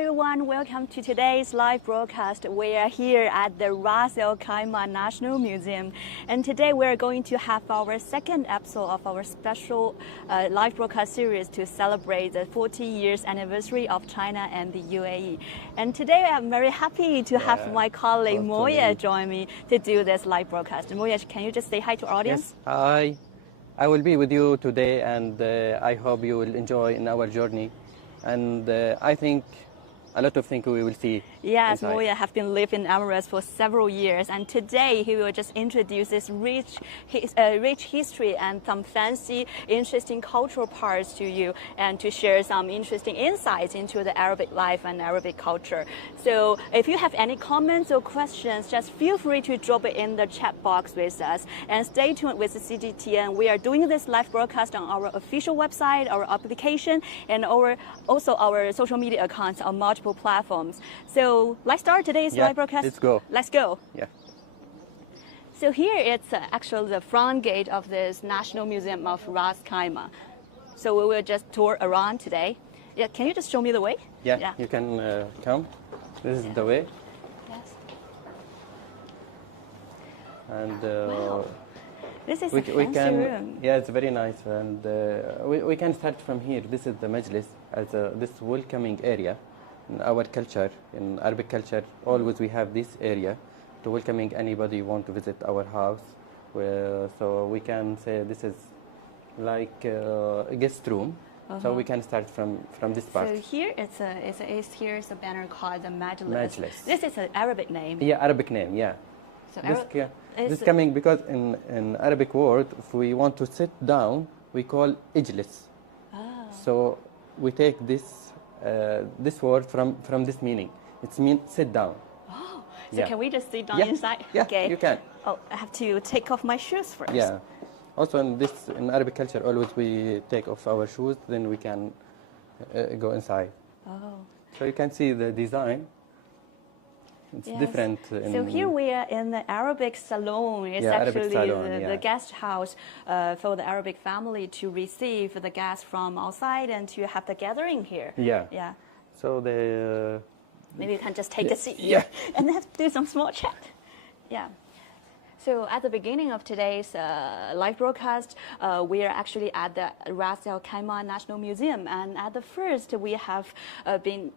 everyone, welcome to today's live broadcast. We are here at the Ras Al Khaimah National Museum, and today we are going to have our second episode of our special live broadcast series to celebrate the 40 years anniversary of China and the UAE. And today I'm very happy to have my colleague Moya join me to do this live broadcast. Moya, can you just say hi to our audience? Yes, hi. I will be with you today, and I hope you will enjoy in our journey. And I think a lot of things we will see. Yes, inside. Moya have been living in Emirates for several years, and today he will just introduce this rich history and some fancy, interesting cultural parts to you, and to share some interesting insights into the Arabic life and Arabic culture. So if you have any comments or questions, just feel free to drop it in the chat box with us, and stay tuned with the CGTN. We are doing this live broadcast on our official website, our application, and also our social media accounts on multiple platforms. So let's start today's live broadcast. Let's go. Let's go. Yeah. So here it's actually the front gate of this National Museum of Ras Khaimah. So we will just tour around today. Yeah, can you just show me the way? Yeah. You can come. This is the way. Yes. And Wow. This is a fancy room. Yeah, it's very nice, and we can start from here. This is the majlis, as this welcoming area. In our culture, in Arabic culture, always we have this area to welcoming anybody who want to visit our house. So we can say this is like a guest room. So we can start from this part. So here here's a banner called the Majlis. Majlis. This is an Arabic name. Yeah, Arabic name. Yeah. So This coming because in Arabic word, if we want to sit down, we call ijlis. So we take this word from this meaning. It means sit down. Oh, so can we just sit down inside? Yeah, okay. you can. Oh, I have to take off my shoes first. Yeah. Also in Arabic culture, always we take off our shoes, then we can go inside. Oh. So you can see the design. It's different. So here we are in the Arabic salon. It's actually the guest house for the Arabic family to receive the guests from outside and to have the gathering here. Yeah. Yeah. So maybe you can just take a seat here and have to do some small chat. Yeah. So at the beginning of today's live broadcast, we are actually at the Ras Al Khaimah National Museum, and at the first we have been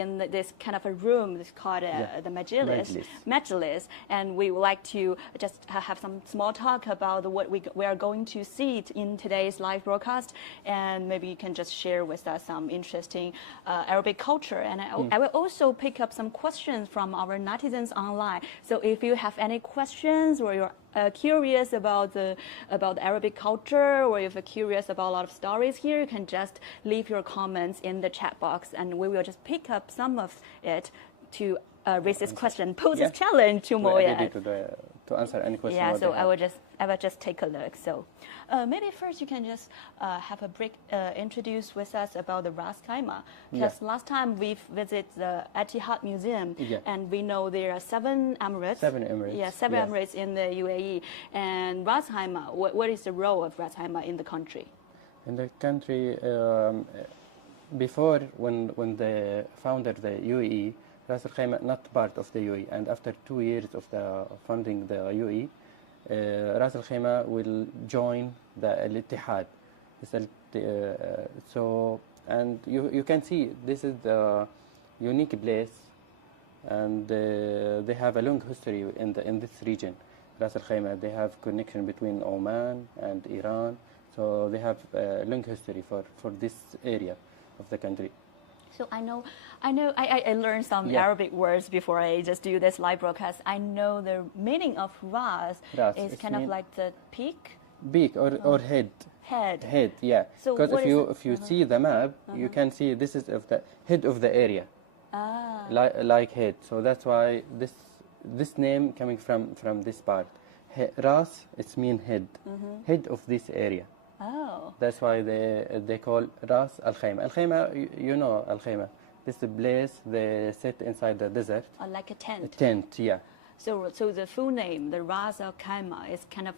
in this kind of a room. It's called the Majlis, and we would like to just have some small talk about what we are going to see in today's live broadcast, and maybe you can just share with us some interesting Arabic culture. And I will also pick up some questions from our netizens online. So if you have any questions, or you're curious about the Arabic culture, or if you're curious about a lot of stories here, you can just leave your comments in the chat box, and we will just pick up some of it to raise this question, pose this challenge to Moya. To answer any question. Yeah, so I will just take a look. So maybe first you can just have a brief introduce with us about the Ras Khaimah, because last time we've visited the Etihad Museum, and we know there are 7 emirates. 7 emirates. Yeah, 7 emirates in the UAE. And Ras Khaimah, what is the role of Ras Khaimah in the country? In the country, before when they founded the UAE, Ras Al Khaimah not part of the UAE, and after 2 years of the founding the UAE, Ras Al Khaimah will join the Etihad. So, and you can see this is the unique place, and they have a long history in this region. Ras Al Khaimah, they have connection between Oman and Iran, so they have a long history for this area of the country. So I learned some Arabic words before I just do this live broadcast. I know the meaning of Ras is kind of like the peak? Beak or head. Head, yeah. Because if you see the map, you can see this is of the head of the area. Like head. So that's why this name coming from this part. Ras, it means head. Head of this area. Oh. That's why they call Ras Al Khaimah. Al Khaimah, you know Al Khaimah. This is a place they sit inside the desert. Like a tent. A tent, yeah. So the full name, the Ras Al Khaimah, is kind of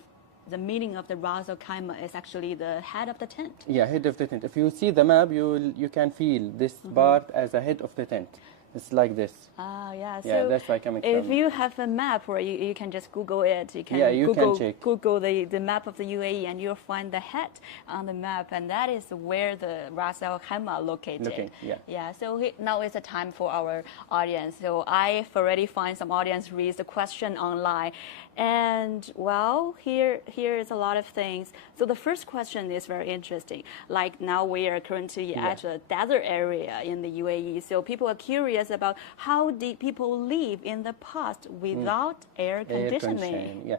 the meaning of the Ras Al Khaimah is actually the head of the tent. Yeah, head of the tent. If you see the map, you can feel this part as a head of the tent. It's like this. Ah, yeah. Yeah, So that's why coming if from. you have a map, or you can just Google it. You can you can check. Google the map of the UAE, and you'll find the head on the map, and that is where the Ras Al Khaimah located. Yeah. So now is the time for our audience. So I've already find some audience reads the question online, and well, here is a lot of things. So the first question is very interesting. Like now we are currently at a desert area in the UAE, so people are curious about how did people live in the past without air conditioning.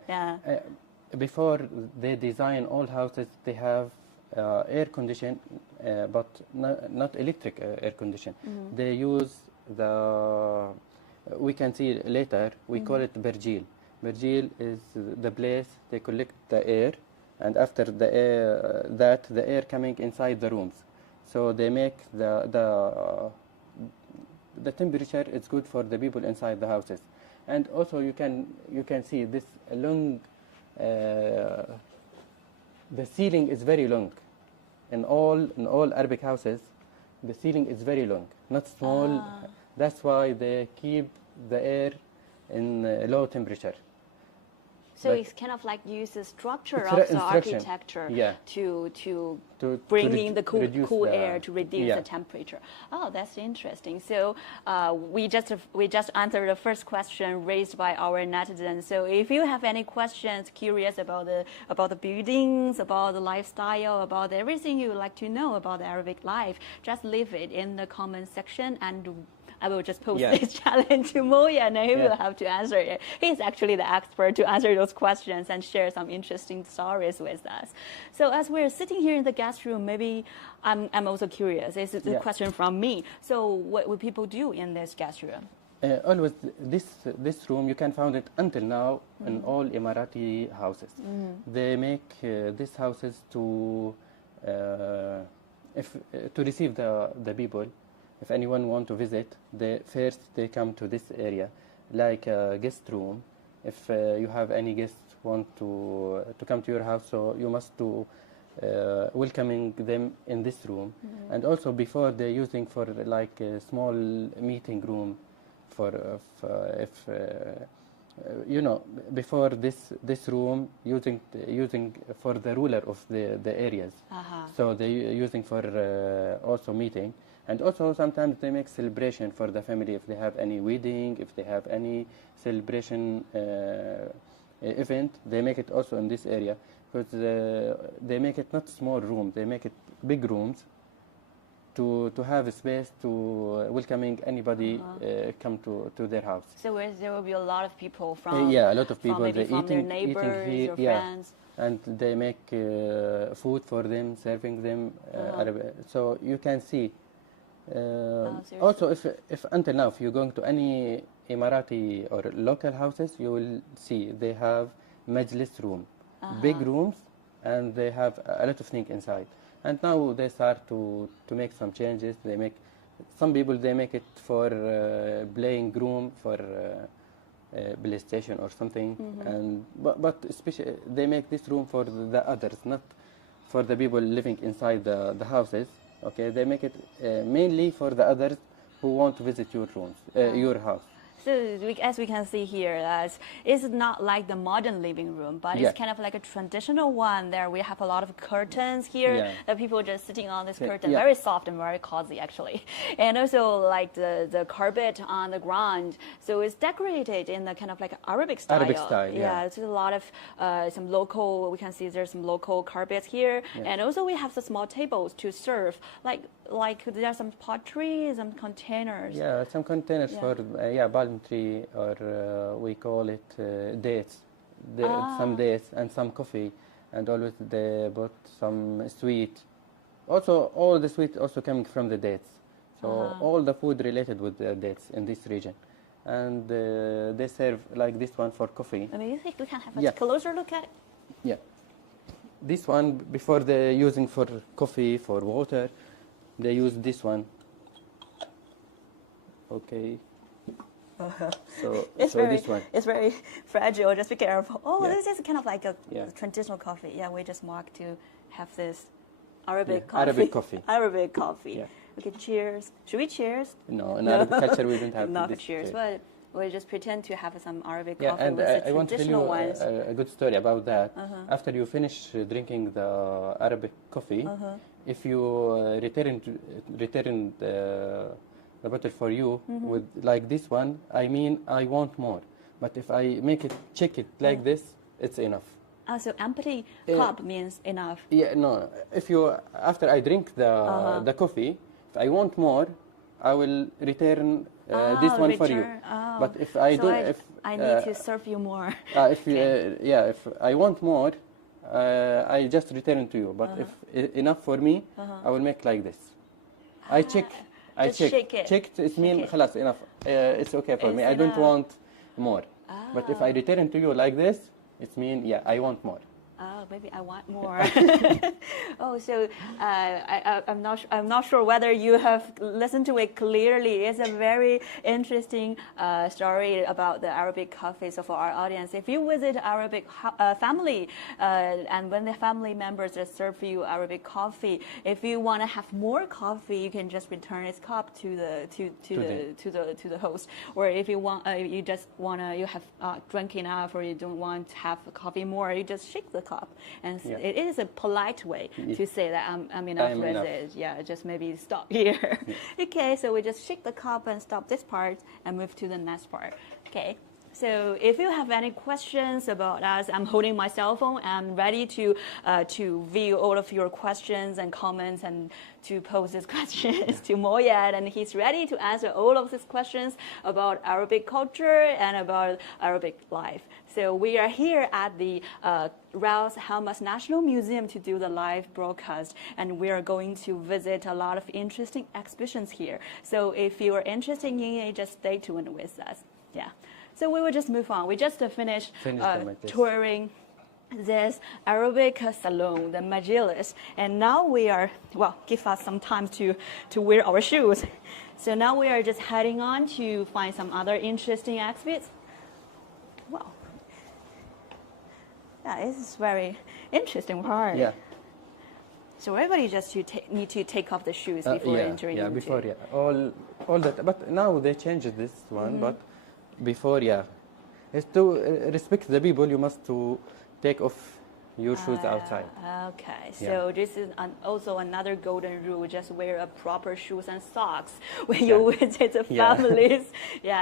Before they design all houses, they have air condition, but not electric air condition. They use we can see later, we call it berjil. Berjil is the place they collect the air, and after the air coming inside the rooms. So they make the temperature is good for the people inside the houses. And also you can see this long, the ceiling is very long. In all Arabic houses, the ceiling is very long, not small. That's why they keep the air in low temperature. So it's kind of like use the structure of the architecture to bring in the cool air to reduce the temperature. Oh, that's interesting. So we just answered the first question raised by our netizens. So if you have any questions, curious about the buildings, about the lifestyle, about everything you would like to know about the Arabic life, just leave it in the comment section, and I will just post this challenge to Moya, and he will have to answer it. He's actually the expert to answer those questions and share some interesting stories with us. So as we're sitting here in the guest room, maybe I'm also curious. This is a question from me. So what would people do in this guest room? Always this room, you can find it until now in all Emirati houses. They make these houses to receive the people. If anyone want to visit, first they come to this area, like a guest room. If you have any guests want to come to your house, so you must do welcoming them in this room. And also before they're using for like a small meeting room, before this room using for the ruler of the areas. So they're using for also meeting. And also sometimes they make celebration for the family if they have any wedding, if they have any celebration event, they make it also in this area, because they make it not small rooms, they make it big rooms to have a space to welcoming anybody come to their house. So there will be a lot of people from a lot of people from their neighbors or friends. And they make food for them, serving them. So you can see. Also, if until now, if you're going to any Emirati or local houses, you will see they have majlis room, big rooms, and they have a lot of things inside. And now they start to make some changes. They make some people they make it for playing room for PlayStation or something. And but especially they make this room for the others, not for the people living inside the houses. Okay, they make it mainly for the others who want to visit your rooms, your house. So as we can see here, it's not like the modern living room, but it's kind of like a traditional one. There we have a lot of curtains here that people are just sitting on this curtain, very soft and very cozy actually. And also like the carpet on the ground, so it's decorated in the kind of like Arabic style. Arabic style, it's a lot of some local. We can see there's some local carpets here, and also we have the small tables to serve. Like there are some pottery, some containers. Yeah, some containers for palm tree, or we call it dates. Some dates and some coffee, and always they put some sweet. Also, all the sweet also coming from the dates. So all the food related with the dates in this region, and they serve like this one for coffee. I mean, you think we can have a closer look at it? Yeah, this one before they're using for coffee, for water. They use this one. Okay. It's so very, this one. it's very fragile. Just be careful. Oh, Yeah. this is kind of like a Yeah. traditional coffee. Yeah, we just marked to have this Arabic coffee. Arabic coffee. Arabic coffee. Yeah. Okay, cheers. Should we cheers? No, in Arabic culture we don't have Not this. cheers, but we just pretend to have some Arabic Yeah, coffee and with the I want to tell traditional you ones. a good story about that. After you finish drinking the Arabic coffee, if you return the bottle for you with like this one, I mean I want more. But if I make it, check it like this, it's enough. So empty cup means enough. Yeah, no. If you after I drink the coffee, if I want more, I will return this one for you. Oh. But if I so don't, I, if I need to serve you more. if if I want more, I just return to you. But if enough for me, I will make like this. I check. I just check. shake it. Checked. It means خلاص enough. It's okay for me. It's I don't enough. want more. But if I return to you like this, it means yeah, I want more. Oh, maybe I want more. Oh, so I'm not sure whether you have listened to it clearly. It's a very interesting story about the Arabic coffee. So for our audience, if you visit Arabic family and when the family members just serve you Arabic coffee, if you want to have more coffee, you can just return its cup to the host. Or if you want, you just wanna you have drunk enough, or you don't want to have coffee more, you just shake the cup. And it is a polite way to say that I'm enough with it. Yeah, just maybe stop here. Okay, so we just shake the cup and stop this part and move to the next part. Okay. So if you have any questions about us, I'm holding my cell phone. I'm ready to view all of your questions and comments and to pose these questions to Moyed, and he's ready to answer all of these questions about Arabic culture and about Arabic life. So we are here at the Ras Al Khaimah National Museum to do the live broadcast, and we are going to visit a lot of interesting exhibitions here. So if you are interested in it, just stay tuned with us. Yeah. So we will just move on. We just finished touring this Arabic salon, the Majlis, and now we are, well, give us some time to wear our shoes. So now we are just heading on to find some other interesting exhibits. Wow. Yeah, this is very interesting part. Yeah. So everybody just need to take off the shoes before entering. Yeah, before, all that. But now they changed this one, but before, it's to respect the people, you must to take off your shoes outside. Okay, so this is also another golden rule. Just wear a proper shoes and socks when you visit the families.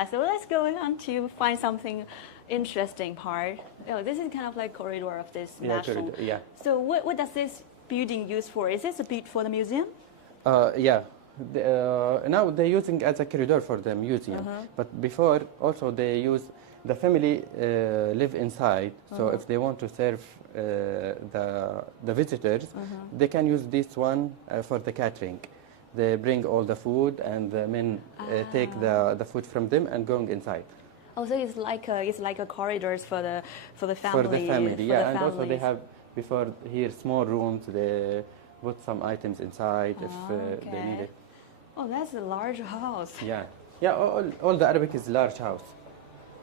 So let's go on to find something interesting part. Oh, this is kind of like corridor of this national. Corridor, So what does this building use for? Is this a bit for the museum? Now they're using as a corridor for the museum, but before also they use the family live inside. So if they want to serve the visitors, they can use this one for the catering. They bring all the food, and the men take the food from them and going inside. Oh, so it's like a corridors for the family. For the family, and also they have before here small rooms. They put some items inside if they need it. Oh, that's a large house. All the Arabic is large house.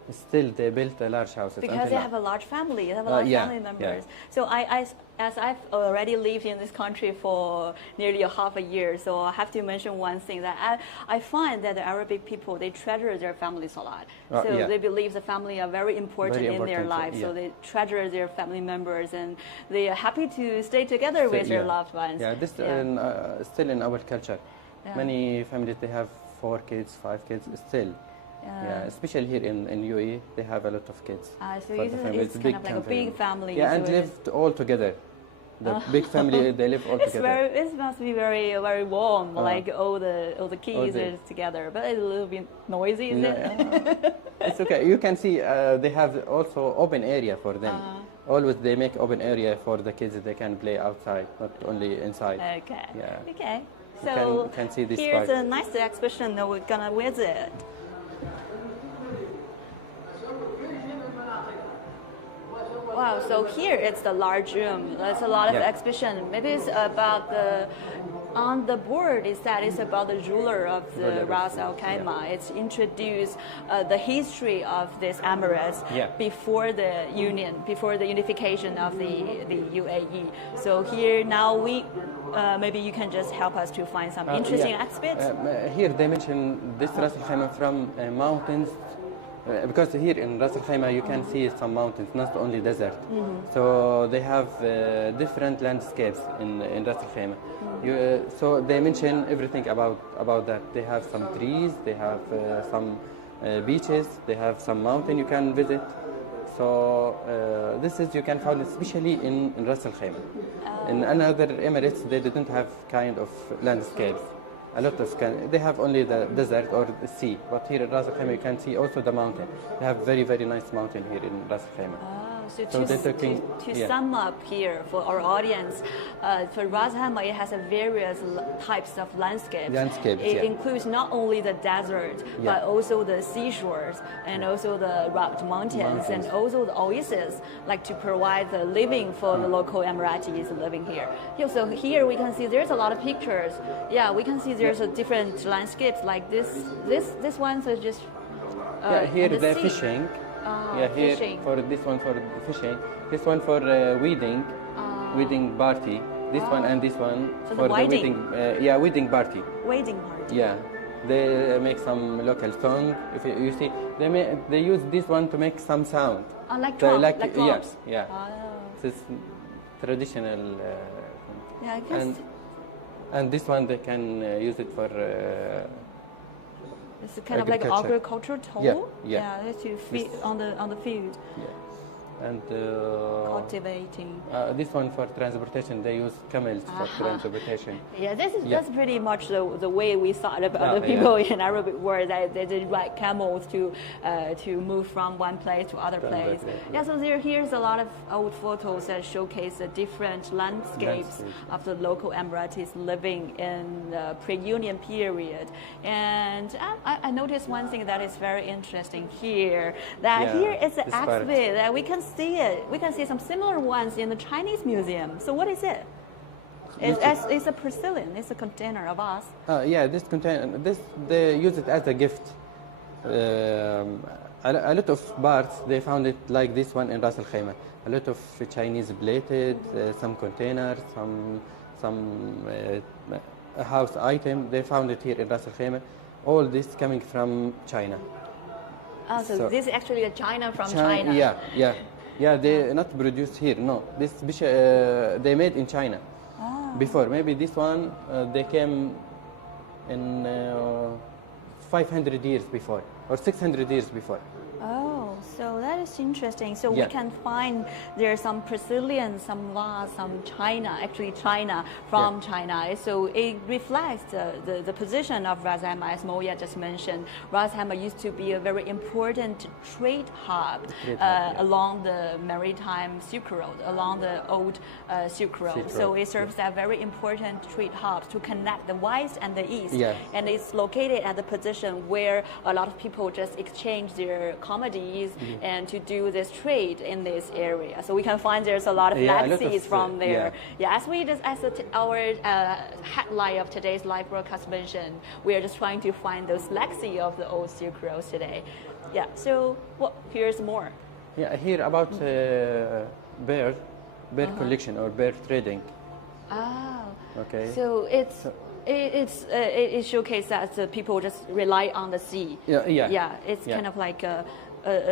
Still, they built a large house. Because they have a large family. They have a lot of family members. So as I've already lived in this country for nearly half a year, so I have to mention one thing, that I find that the Arabic people, they treasure their families a lot. So they believe the family are very important in their life. So they treasure their family members, and they are happy to stay together with their loved ones. This still in our culture. Many families, they have 4 kids, 5 kids still. Especially here in UAE, they have a lot of kids. So it's kind of like a big family. And lived all together. The big family, they live all together. It must be very, very warm, like all the kids are together. But it's a little bit noisy, is it? It's okay. You can see they have also open area for them. Always they make open area for the kids. They can play outside, not only inside. Okay. Yeah. Okay. So you can see this here's part. a nice exhibition that we're gonna visit. Wow, so here it's the large room. There's a lot of exhibition. Maybe it's about the on the board is that it's about the ruler of the Ras Al Khaimah. Yeah. It's introduced the history of this Emirates before the unification of the UAE. So here now maybe you can just help us to find some interesting exhibits. Here they mention this Ras Al Khaimah from mountains. Because here in Ras Al Khaimah you can see some mountains, not only desert. So they have different landscapes in Ras Al Khaimah. So they mention everything about that. They have some trees, they have some beaches, they have some mountain you can visit. So this is you can find especially in Ras Al Khaimah. In another Emirates they didn't have kind of landscapes. A lot of they have only the desert or the sea, but here in Ras Al Khaimah you can see also the mountain. They have very, very nice mountain here in Ras Al Khaimah. So to sum up here for our audience, for Ras Al Khaimah it has a various types of landscapes. It includes not only the desert, but also the seashores and also the rugged mountains and also the oases, like to provide the living for the local Emiratis living here. So here we can see there's a lot of pictures. Yeah, we can see there's a different landscapes like this. This one is just here the they're sea. fishing. Here Fishing. for this one for fishing, this one for wedding party, this one and this one So for the the wedding. wedding party. Wedding party. Yeah, they make some local song. If you see, they use this one to make some sound. Like So drums. Like drums. Yeah. This is traditional. Yeah, I guess. And this one they can use it for. It's kind of like agricultural tool. Yeah. To feed on the field. Yeah. And Cultivating. this one for transportation, they use camels for transportation. Yeah, that's pretty much the way we thought about the people in Arabic world, that they ride camels to move from one place to other place. So here's a lot of old photos that showcase the different landscapes of the local Emiratis living in the pre-Union period. And I noticed one thing that is very interesting here, that here is an exhibit that we can see it. We can see some similar ones in the Chinese museum. So what is it? It's a porcelain. It's a container of us. This container. They use it as a gift. A lot of parts they found it like this one in Ras Al Khaimah. A lot of Chinese plated, some containers, some house item. They found it here in Ras Al Khaimah. All this coming from China. So this is actually a China from China. Yeah, they not produced here. No, this they made in China. Before. Maybe this one they came in 500 years before or 600 years before. Oh, so that is interesting. So we can find there's some Brazilian, some vase, some China, actually China from China. So it reflects the position of Ras Al Khaimah, as Moya just mentioned. Ras Al Khaimah used to be a very important trade hub along the maritime Silk Road, along the old Silk Road. So it serves as a very important trade hub to connect the West and the East. And it's located at the position where a lot of people just exchange their commodities and to do this trade in this area. So we can find there's a lot of legacies from there. As our headline of today's live broadcast mentioned, we are just trying to find those legacy of the old Silk Roads today. So here's more. Here about bear collection or bear trading. Okay. So it showcases that the people just rely on the sea. It's kind of like a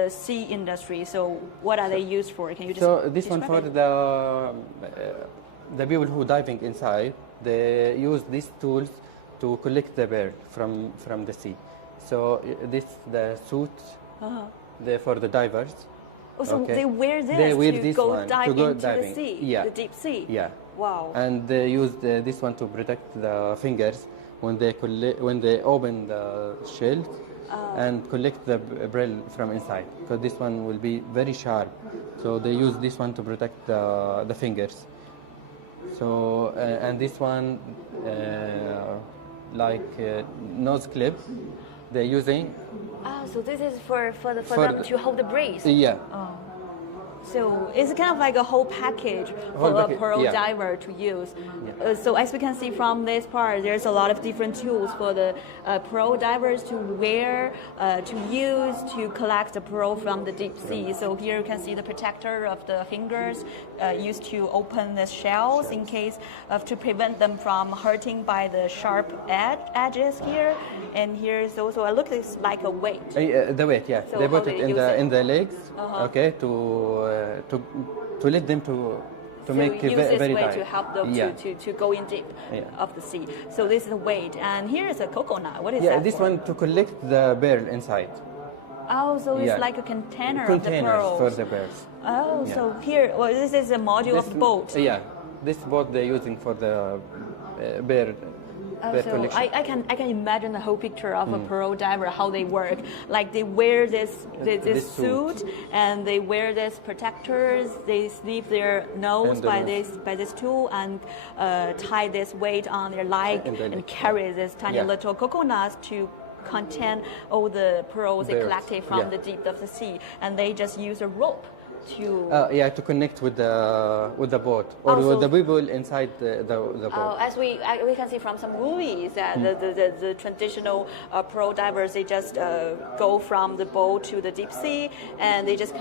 sea industry. So what are they used for? Can you just this one for the people who diving inside, they use these tools to collect the bird from the sea. So the suit for the divers. So they wear this to go dive into the sea, the deep sea. Wow. And they use this one to protect the fingers when they open the shell and collect the brill from inside. So this one will be very sharp. So they use this one to protect the fingers. So and this one nose clip they're using. So this is for them to hold the breeze. So it's kind of like a whole package for a pro diver to use. So as we can see from this part, there's a lot of different tools for the pro divers to wear, to use, to collect the pearl from the deep sea. So here you can see the protector of the fingers used to open the shells in case of to prevent them from hurting by the sharp edges here. And here is also, look, it's like a weight. The weight, yeah. So they put it in the legs, Uh-huh. okay, to let them to make it use this very way tight. to help them to go in deep of the sea. So this is the weight, and here is a coconut. What is that? Yeah, this one to collect the pearl inside. Oh, so it's like a container of the pearls. For the pearls. Oh, so here, well, this is a module of the boat. Yeah, this boat they're using for the pearl. So I can imagine the whole picture of a pro diver, how they work. Like they wear this suit and they wear this protectors. They sleeve their nose by this tool and tie this weight on their leg and carry this tiny little coconuts to contain all the pearls they collected from the deep of the sea. And they just use a rope to connect with the boat or with the people inside the boat. As we can see from some movies that the traditional pro divers, they just go from the boat to the deep sea and they just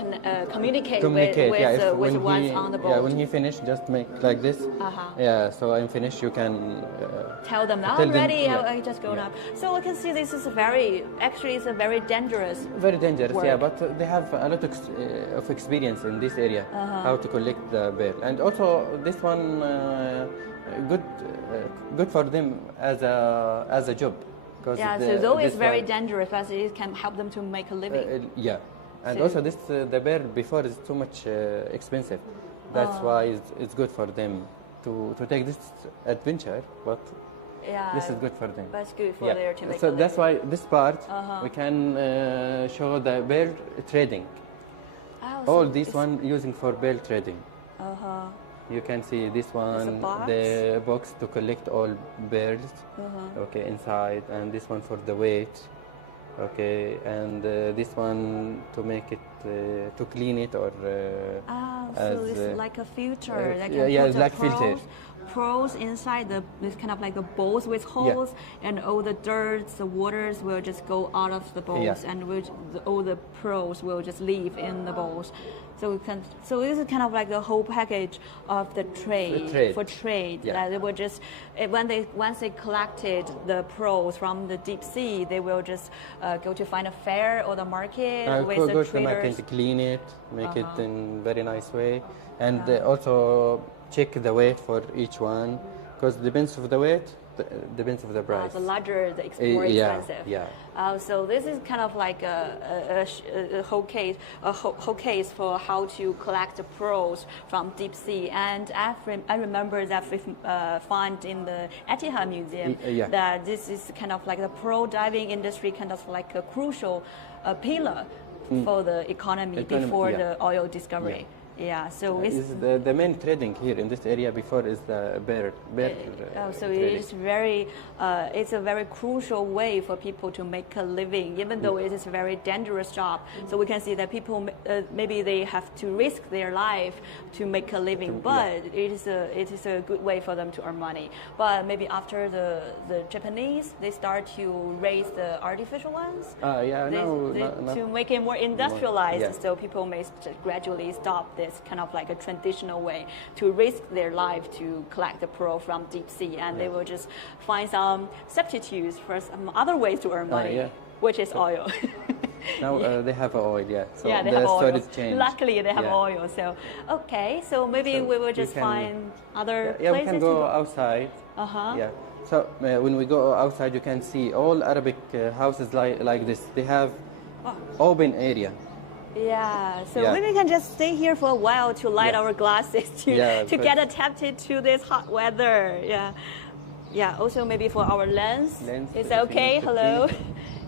communicate with the ones on the boat. Yeah, when he finished, just make like this. Yeah, so I'm finished. You can tell them now I'm ready. I just go up. So I can see this is it's a very dangerous. Very dangerous, work. yeah. But they have a lot of experience in this area, how to collect the pearl, and also this one good for them as a job. So though it's very dangerous, but it can help them to make a living. And also this the pearl before is too much expensive. That's why it's good for them to take this adventure, but. This is good for them. That's good for their to make So a living. that's why this part we can show the pearl trading. All this one using for pearl trading. You can see this one, the box to collect all pearls, okay, inside, and this one for the weight, okay, and this one to make it, to clean it or. So it's like a filter that can put like the filter. Pearls inside this kind of like the bowls with holes, and all the dirt, the waters will just go out of the bowls, and all the pearls will just leave in the bowls. So this is kind of like the whole package of the trade. For trade. That they will just once they collected the pearls from the deep sea, they will just go to find a fair or the market with the traders. Go to the market to clean it, make it in very nice way, and also check the weight for each one, because depends of the weight, depends of the price. The larger, the more expensive. Yeah. So this is kind of like a whole case for how to collect the pearls from deep sea. And I remember that we found in the Etihad Museum that this is kind of like the pearl diving industry, kind of like a crucial pillar for the economy before the oil discovery. So it's the main trading here in this area before is the bear. So it's it's a very crucial way for people to make a living, even though it is a very dangerous job. So we can see that people maybe they have to risk their life to make a living, but it is a good way for them to earn money. But maybe after the Japanese, they start to raise the artificial ones. To make it more industrialized, so people may gradually stop this kind of like a traditional way to risk their life to collect the pearl from deep sea, and they will just find some substitutes for some other ways to earn money, which is oil. Now they have oil, So they have oil. Luckily, they have oil. So so maybe we will just find other places. We can go outside. So when we go outside, you can see all Arabic houses like this. They have open area. So maybe we can just stay here for a while to light our glasses to get adapted to this hot weather. Also maybe for our lens. Is that okay? Hello.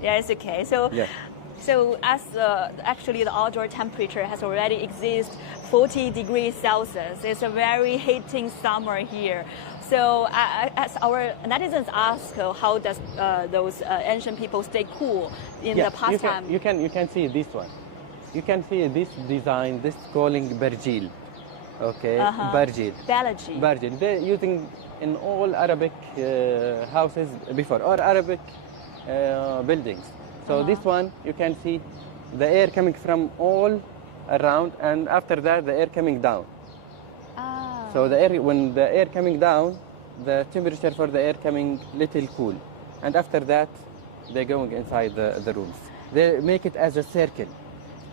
It's okay. So as actually the outdoor temperature has already existed 40 degrees Celsius. It's a very heating summer here. So as our netizens ask, how does those ancient people stay cool in the past time? You can see this one. you can see this design, this calling Barjil. Okay, Barjil. Barjil. They're using in all Arabic houses before, or Arabic buildings. So this one, you can see the air coming from all around, and after that, the air coming down. Oh. So the air, when the air coming down, the temperature for the air coming little cool, and after that, they're going inside the rooms. They make it as a circle.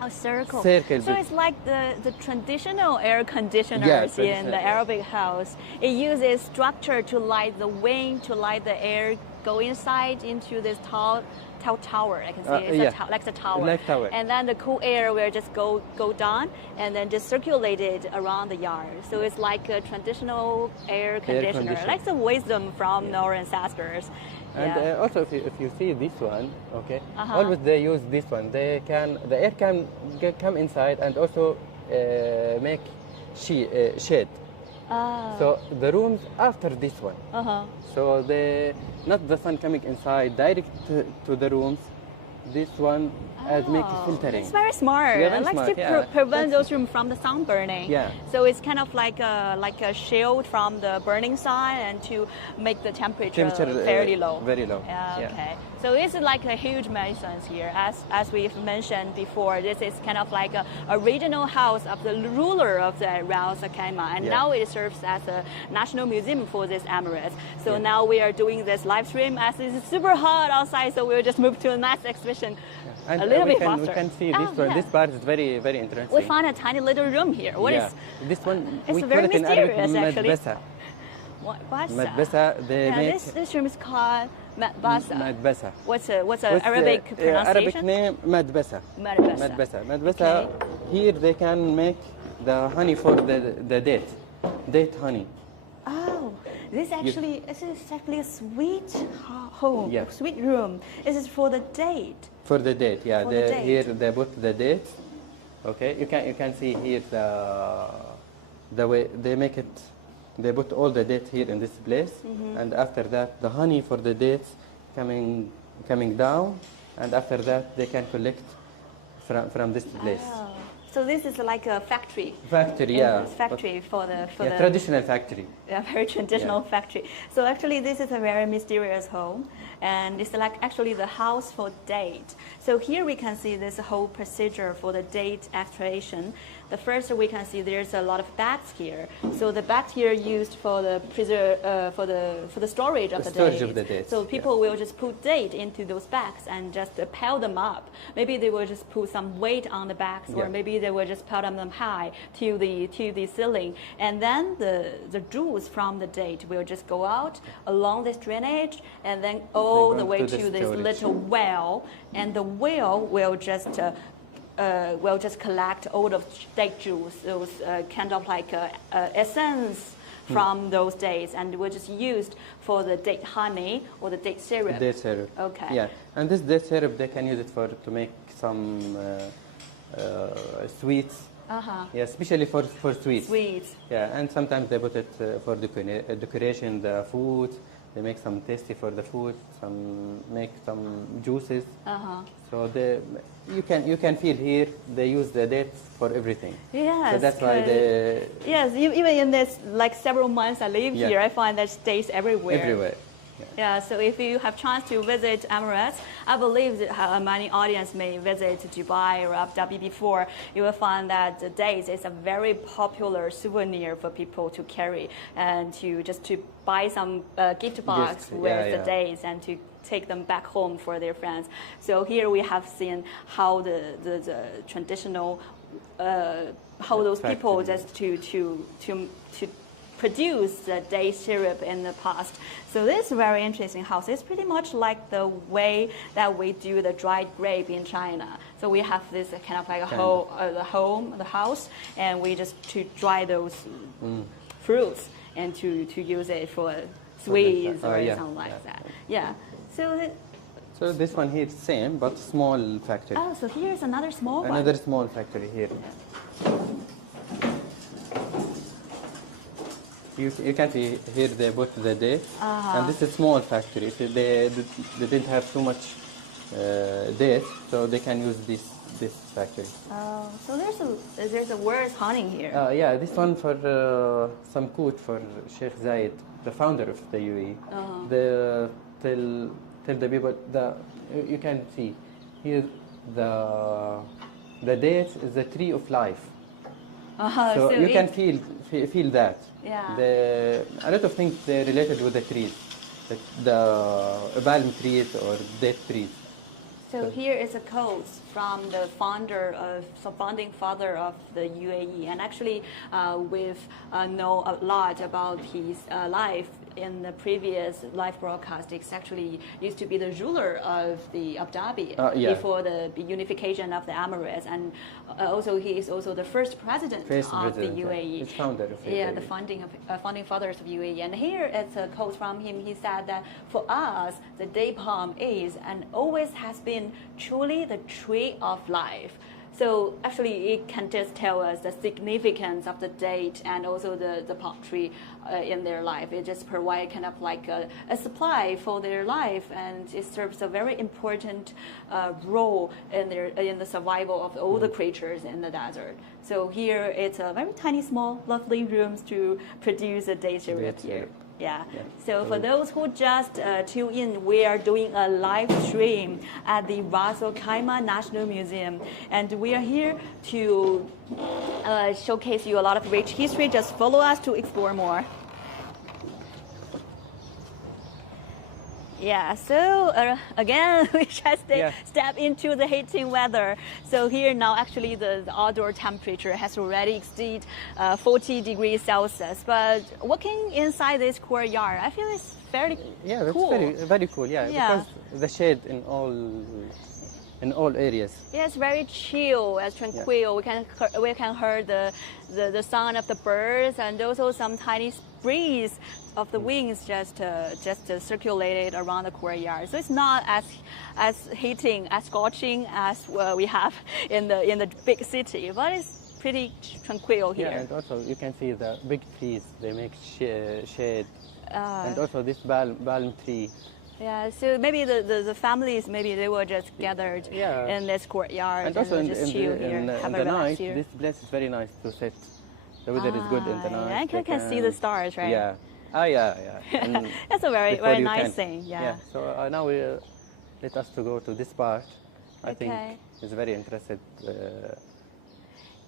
A circle. Circle. So it's like the traditional air conditioners in the Arabic house. It uses structure to light the wing, to light the air, go inside into this tall tower. I can see it's like the tower. Like tower. And then the cool air will just go down and then just circulate it around the yard. So it's like a traditional air conditioner, like the wisdom from our ancestors. And also, if you see this one, okay, always they use this one. The air can come inside and also make shade. So the rooms after this one. So not the sun coming inside direct to the rooms. This one as make filtering. It's very smart. Yeah, very like smart, to prevent those rooms from the sun burning. Yeah. So it's kind of like a shield from the burning sun and to make the temperature fairly low. Very low. Yeah, okay. So it's like a huge mansions here. As we've mentioned before, this is kind of like a regional house of the ruler of the Ras Al Khaimah, and now it serves as a national museum for this emirate. So now we are doing this live stream as it's super hot outside, so we'll just move to the next exhibition a little bit faster. We can see this one. This part is very, very interesting. We found a tiny little room here. What is this one? It's we very call it in Arabic mysterious, actually. Madbasa. Madbasa. This room is called Madbasa. Madbasa. What's Arabic pronunciation? Arabic name Madbasa. Madbasa. Madbasa. Here they can make the honey for the date honey. Oh, this is actually a sweet home, sweet room. This is for the date. For the date, yeah. For the date. Here they put the date. Okay, you can see here the way they make it. They put all the dates here in this place, and after that, the honey for the dates coming down, and after that, they can collect from this place. Oh. So this is like a factory. Factory, yeah. Factory for the traditional factory. Yeah, very traditional factory. So actually, this is a very mysterious home, and it's like actually the house for date. So here we can see this whole procedure for the date extraction. The first we can see there's a lot of bags here. So the bags here are used for the storage of the date. So people will just put date into those bags and just pile them up. Maybe they will just put some weight on the bags, or maybe they will just pile them high to the ceiling. And then the juice from the date will just go out along this drainage and then all the way to this little well. And the well will just collect all of date juice, those kind of like essence from those dates, and were just used for the date honey or the date syrup. Date syrup. Okay. Yeah, and this date syrup they can use it to make some sweets. Yeah, especially for sweets. Sweets. Yeah, and sometimes they put it for decoration, the food. They make some tasty for the food, make some juices. So you can feel here they use the dates for everything. Yes. So that's why they. Yes, even in this like several months I live here, I find there's dates everywhere. Everywhere. Yeah, so if you have chance to visit Emirates, I believe that many audience may visit Dubai or Abu Dhabi before, you will find that the dates is a very popular souvenir for people to carry and to buy some gift box with the dates and to take them back home for their friends. So here we have seen how the traditional, how those people just to produce the date syrup in the past. So this is a very interesting house. It's pretty much like the way that we do the dried grape in China. So we have this kind of like the house, and we just to dry those fruits and to use it for sweets or something like that. Yeah. So this one here is same but small factory. Oh, so here's another small one. Another small factory here. You can see here they put the date, and this is a small factory. So they didn't have too much date, so they can use this factory. Oh, so there's a worth hunting here. Yeah, this one for some coat for Sheikh Zayed, the founder of the UAE. The tell the people you can see here the date is the tree of life. So you can feel that. Yeah. A lot of things they're related with the trees, the palm trees or date trees. So here is a quote from the founding father of the UAE, and actually we've know a lot about his life in the previous live broadcast. It's actually used to be the ruler of the Abu Dhabi before the unification of the Emirates, and also he is also the first president of the UAE. He's founder of the UAE. The founding fathers of UAE. And here it's a quote from him. He said that for us, the date palm is and always has been truly the tree of life. So actually, it can just tell us the significance of the date and also the palm tree in their life. It just provides kind of like a supply for their life, and it serves a very important role in the survival of all the creatures in the desert. So here, it's a very tiny, small, lovely rooms to produce a date syrup here. Yeah. So for those who just tune in, we are doing a live stream at the Ras Al Khaimah National Museum, and we are here to showcase you a lot of rich history. Just follow us to explore more. Yeah, so again, we just step into the heating weather. So here now, actually, the outdoor temperature has already exceeded 40 degrees Celsius. But walking inside this courtyard, I feel it's very cool. That's very cool. Yeah, because the shade in all areas. Yeah, it's very chill, as tranquil. We can hear the sound of the birds, and also some tiny breeze of the wings just circulated around the courtyard. So it's not as heating, as scorching as we have in the big city, but it's pretty tranquil here. Yeah, and also you can see the big trees. They make shade, and also this palm tree. Yeah, so maybe the families, maybe they were just gathered in this courtyard and also just chill here, have a relax here. This place is very nice to sit. The weather is good in the night. Yeah, I can see the stars, right? Yeah. Yeah. That's a very nice thing. Yeah. So now let us to go to this part. I think it's very interesting.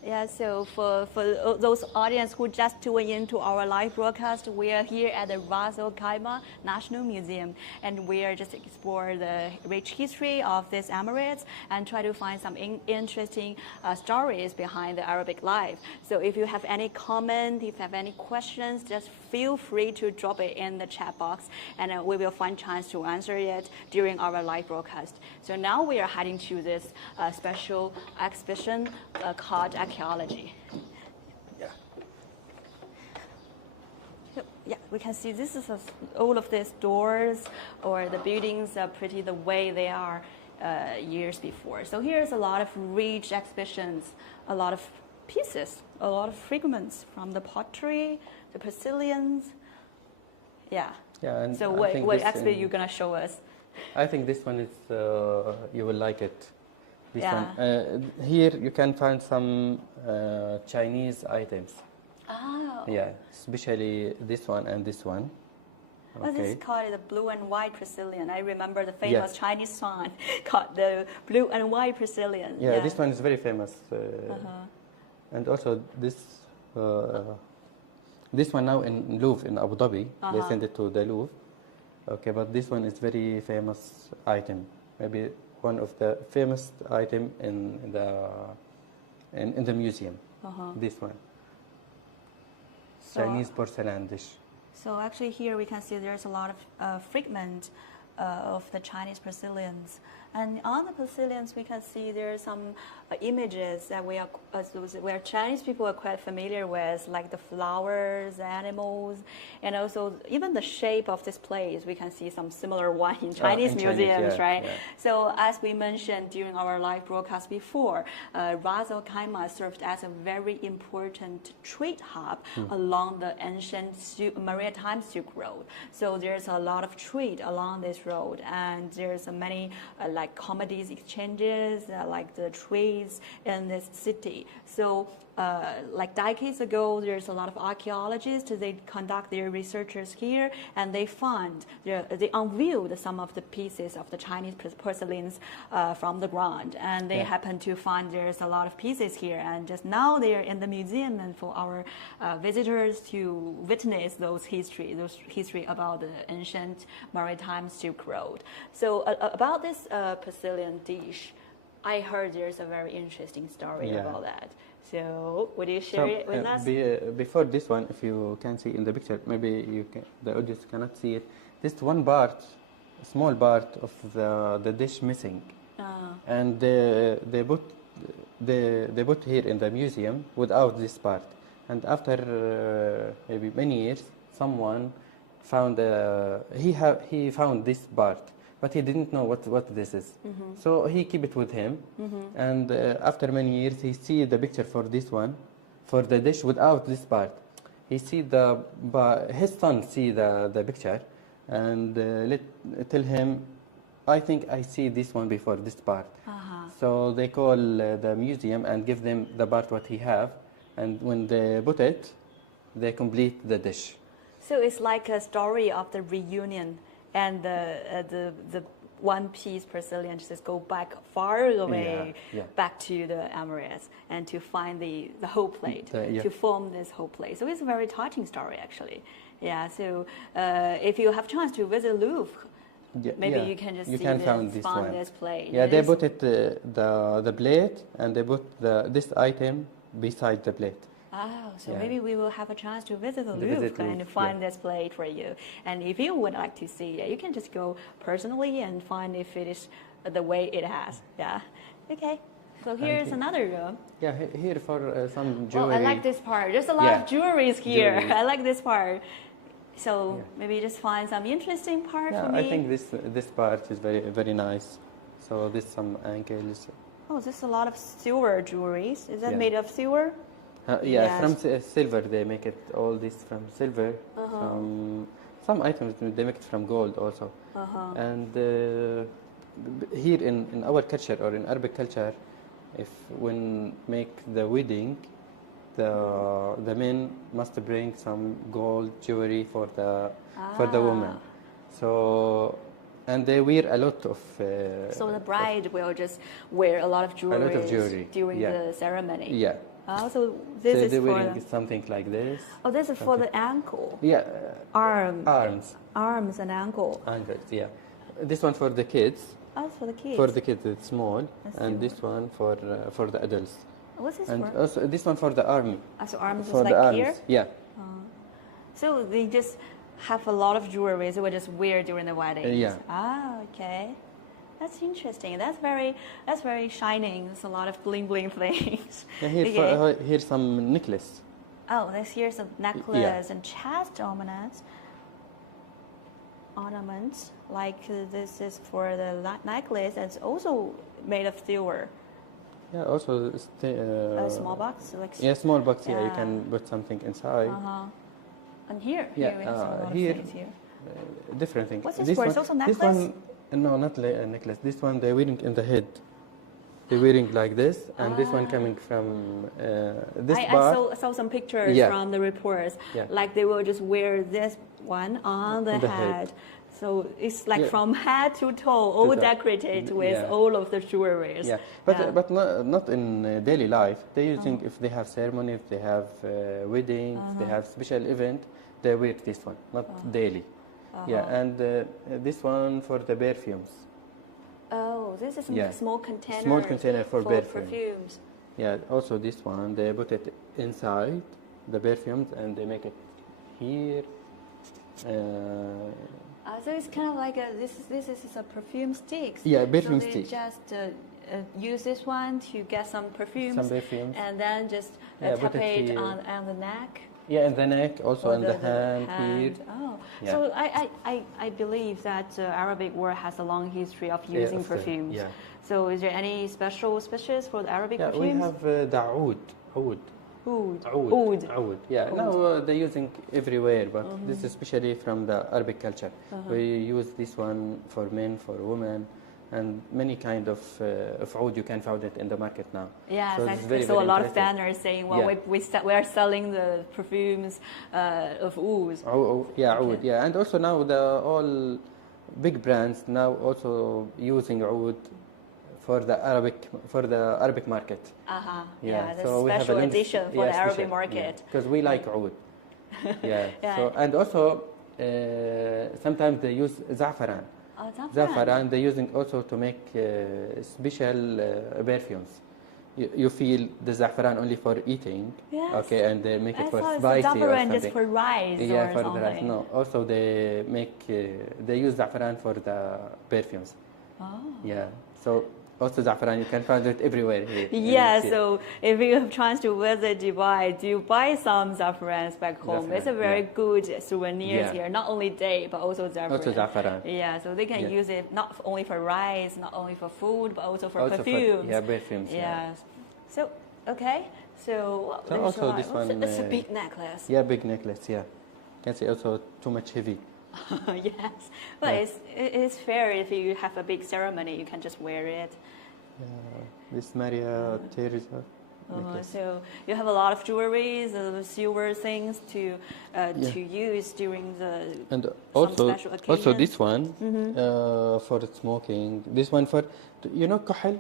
Yeah, so for those audience who just tuned into our live broadcast, we are here at the Ras Al Khaimah National Museum, and we are just explore the rich history of this Emirates and try to find some interesting stories behind the Arabic life. So if you have any comment, if you have any questions, just feel free to drop it in the chat box, and we will find chance to answer it during our live broadcast. So now we are heading to this special exhibition called Archaeology. Yeah, we can see this is all of these doors or the buildings are pretty the way they are years before. So here's a lot of rich exhibitions, a lot of pieces, a lot of fragments from the pottery, the porcelains. Yeah. Yeah. And so what exhibit you're gonna show us? I think this one is you will like it. This one. Here you can find some Chinese items. Oh. Yeah, especially this one and this one. Well, this is called the blue and white porcelain. I remember the famous Chinese song called the blue and white porcelain. Yeah, this one is very famous. And also this one now in Louvre in Abu Dhabi. They send it to the Louvre. Okay, but this one is very famous item. Maybe one of the famous item in the museum. This one. Chinese porcelain dish. So actually here we can see there's a lot of fragments of the Chinese porcelains. And on the porcelains we can see there are some images that where Chinese people are quite familiar with, like the flowers, animals, and also even the shape of this place. We can see some similar one in Chinese museums, right? Yeah. So as we mentioned during our live broadcast before, Ras Al Khaimah served as a very important trade hub along the ancient maritime Silk Road. So there's a lot of trade along this road, and there's many like comedies exchanges, like the trades in this city. So like decades ago, there's a lot of archaeologists. They conduct their researchers here, and they unveiled some of the pieces of the Chinese porcelains from the ground, and they happen to find there's a lot of pieces here. And just now they're in the museum, and for our visitors to witness those history about the ancient maritime Silk Road. So about this porcelain dish, I heard there's a very interesting story about that. So would you share it with us? Before this one, if you can see in the picture, maybe the audience cannot see it. This one part, small part of the dish missing, and they put here in the museum without this part. And after maybe many years, someone found he found this part, but he didn't know what this is. So he keep it with him, and after many years, he see the picture for this one, for the dish without this part. He see his son see the picture, and tell him, I think I see this one before this part. So they call the museum and give them the part what he have, and when they put it, they complete the dish. So it's like a story of the reunion, and the one piece porcelain just go back far away, back to the Emirates, and to find the whole plate, to form this whole plate. So it's a very touching story, actually. Yeah. So if you have chance to visit Louvre, maybe you can just find this plate. Yeah, they put it the plate, and they put this item beside the plate. Oh, so maybe we will have a chance to visit the Louvre and find this plate for you. And if you would like to see it, you can just go personally and find if it is the way it has. Yeah. Okay. So here's another room. Yeah, here for some jewelry. Oh, I like this part. There's a lot of jewelries here. I like this part. So maybe just find some interesting part for me. I think this part is very, very nice. So this some ankles. Oh, there's a lot of silver jewelries. Is that made of silver? From silver. They make it all this from silver. Some items they make it from gold also. And here in our culture or in Arabic culture, if when make the wedding, the men must bring some gold jewelry for the woman. So and they wear a lot of. So the bride will just wear a lot of jewelry during the ceremony. Yeah. Oh, so this is they're for wearing something like this. Oh, this is for the ankle. Yeah. Arms and ankle. Ankles, yeah. This one for the kids. Oh, it's for the kids. For the kids, it's small, and this one for the adults. What's this and for? Also this one for the arm. So arms for is like the arms. here. Yeah. So they just have a lot of jewelry. They will just wear during the wedding. Yeah. Ah, okay. That's interesting. That's very shining. There's a lot of bling things. Yeah, here's some necklace. Oh, here's a necklace and chest ornaments. Like this is for the necklace. It's also made of silver. Yeah, also a small box. Like small box. Yeah, you can put something inside. And here we have a lot of things here. Different things. What's this for? It's also necklace. This one. No, not a necklace. This one they're wearing in the head. They're wearing like this, and this one coming from this bar. I saw some pictures from the reports. Yeah. Like they will just wear this one on the head. So it's like from head to toe, all decorated with all of the jewelries. Yeah, but not in daily life. They're using if they have ceremony, if they have wedding, if they have special event, they wear this one, not daily. Yeah, and this one for the perfumes. Oh, this is a small container. Small container for perfumes. Yeah, also this one, they put it inside the perfumes and they make it here. So it's kind of like this is a perfume stick. Yeah, perfume so stick. Just use this one to get some perfumes. Some perfumes. And then just tap it on the neck. Yeah, in the neck, also in the hand here. Oh, so I believe that Arabic world has a long history of using perfumes. Yeah. So is there any special species for the Arabic perfumes? We have the oud. Oud. Yeah, now they're using everywhere, but this is especially from the Arabic culture. We use this one for men, for women, and many kind of oud you can find it in the market now. Yeah, so I saw a lot of banners saying, well, we are selling the perfumes of oud. Oud, yeah, and also now all big brands now also using oud for the Arabic market. Yeah, the special edition for the Arabic market. Because we like oud. Yeah. So, and also sometimes they use za'faran. Oh, Za'faran they're using also to make special perfumes. You feel the za'faran only for eating, okay, and they make it for spicy or something. Just for rice or for something. The rice. No, also they use za'faran for the perfumes. Oh. Yeah, so also za'faran you can find it everywhere here. Yeah, so if you have chance to visit Dubai, do buy some za'farans back home. It's a very good souvenirs here, not only date but also za'faran. Also za'faran. Yeah, so they can use it not only for rice, not only for food, but also for perfumes. Perfumes. Yeah. So okay, so also this one. It's a big necklace. Yeah, big necklace. Yeah, you can see also too much heavy. Yes, but it's fair if you have a big ceremony, you can just wear it. This Maria Teresa. So you have a lot of jewelries, silver things to use during the and special occasion. also this one for smoking. This one for kuhel.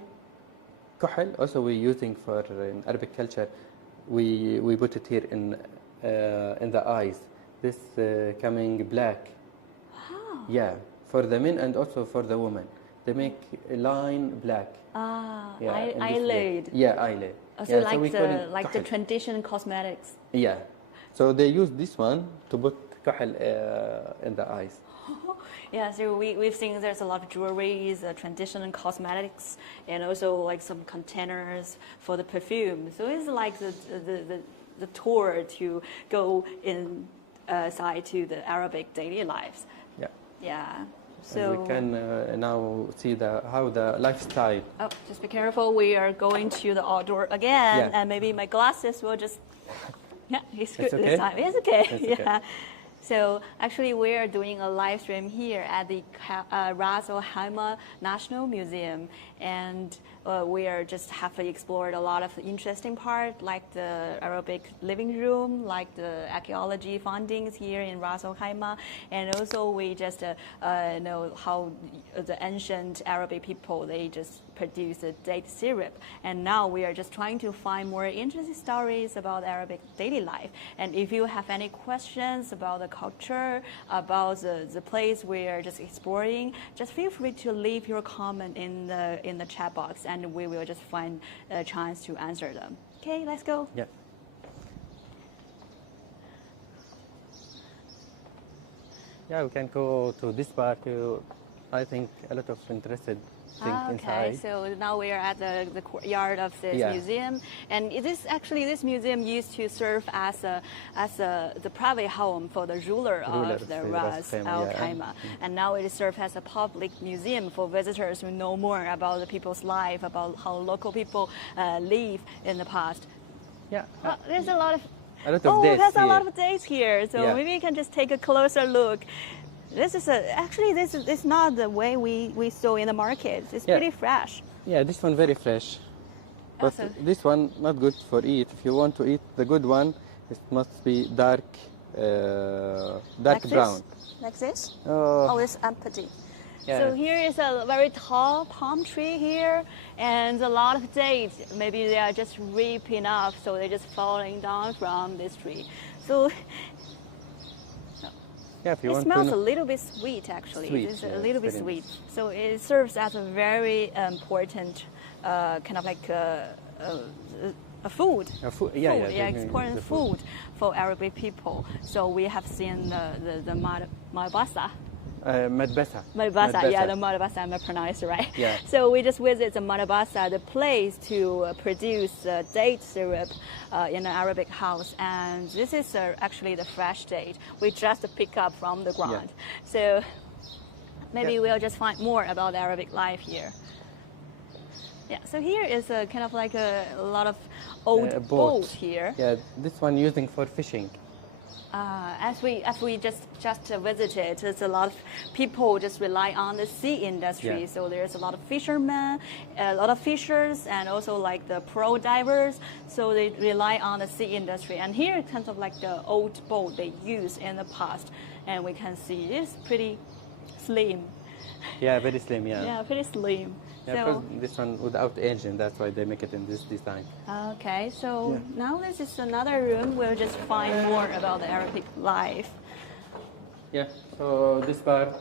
Kuhel also we're using for in Arabic culture. We put it here in the eyes. This coming black. Yeah, for the men and also for the women. They make a line black. Eyelid. Yeah, eyelid. Also like the traditional cosmetics. Yeah. So they use this one to put kahel in the eyes. Yeah, so we've seen there's a lot of jewelries, traditional cosmetics, and also like some containers for the perfume. So it's like the tour to go inside to the Arabic daily lives. Yeah. So and we can now see how the lifestyle. Oh, just be careful. We are going to the outdoor again, and maybe my glasses will just. Yeah, it's good this time. It's okay. Yeah. So actually, we are doing a live stream here at the Ras Al Khaimah National Museum, and we are just have explored a lot of interesting part, like the Arabic living room, like the archaeology findings here in Ras Al Khaimah, and also we just know how the ancient Arabic people, they just produce a date syrup, and now we are just trying to find more interesting stories about Arabic daily life. And if you have any questions about the culture, about the place we are just exploring, just feel free to leave your comment in the chat box, and we will just find a chance to answer them. Okay, let's go. Yeah. Yeah, we can go to this part. I think a lot of interested things inside. Okay, so now we are at the courtyard of this museum, and this museum used to serve as the private home for the ruler of the Ras Al Khaimah, and now it serves as a public museum for visitors who know more about the people's life, about how local people live in the past. Yeah, there's a lot of dates there's here. A lot of dates here. So maybe you can just take a closer look. This is not the way we saw in the market. It's pretty fresh. Yeah, this one very fresh. But this one not good for eat. If you want to eat the good one, it must be dark brown. Like this? Oh, it's empty. Yeah. So here is a very tall palm tree here, and a lot of dates. Maybe they are just ripe enough, so they're just falling down from this tree. So yeah, it smells a little bit sweet, actually. It's a little bit sweet. So it serves as a very important kind of like a food. Important food for Arabic people. So we have seen the malbasa. Madbasa. Yeah, the madbasa, I'm pronounced right. Yeah. So we just visit the madbasa, the place to produce date syrup in an Arabic house, and this is actually the fresh date we just pick up from the ground. Yeah. So maybe we'll just find more about Arabic life here. Yeah. So here is a kind of like a lot of old boats here. Yeah, this one using for fishing. As we just visited, there's a lot of people just rely on the sea industry. Yeah. So there's a lot of fishermen, a lot of fishers, and also like the pro divers. So they rely on the sea industry. And here it's kind of like the old boat they used in the past, and we can see it's pretty slim. Yeah, very slim. Yeah. Yeah, pretty slim. Yeah, So, because this one without engine, that's why they make it in this design. okay, so now this is another room. We'll just find more about the Arabic life. Yeah, so this part,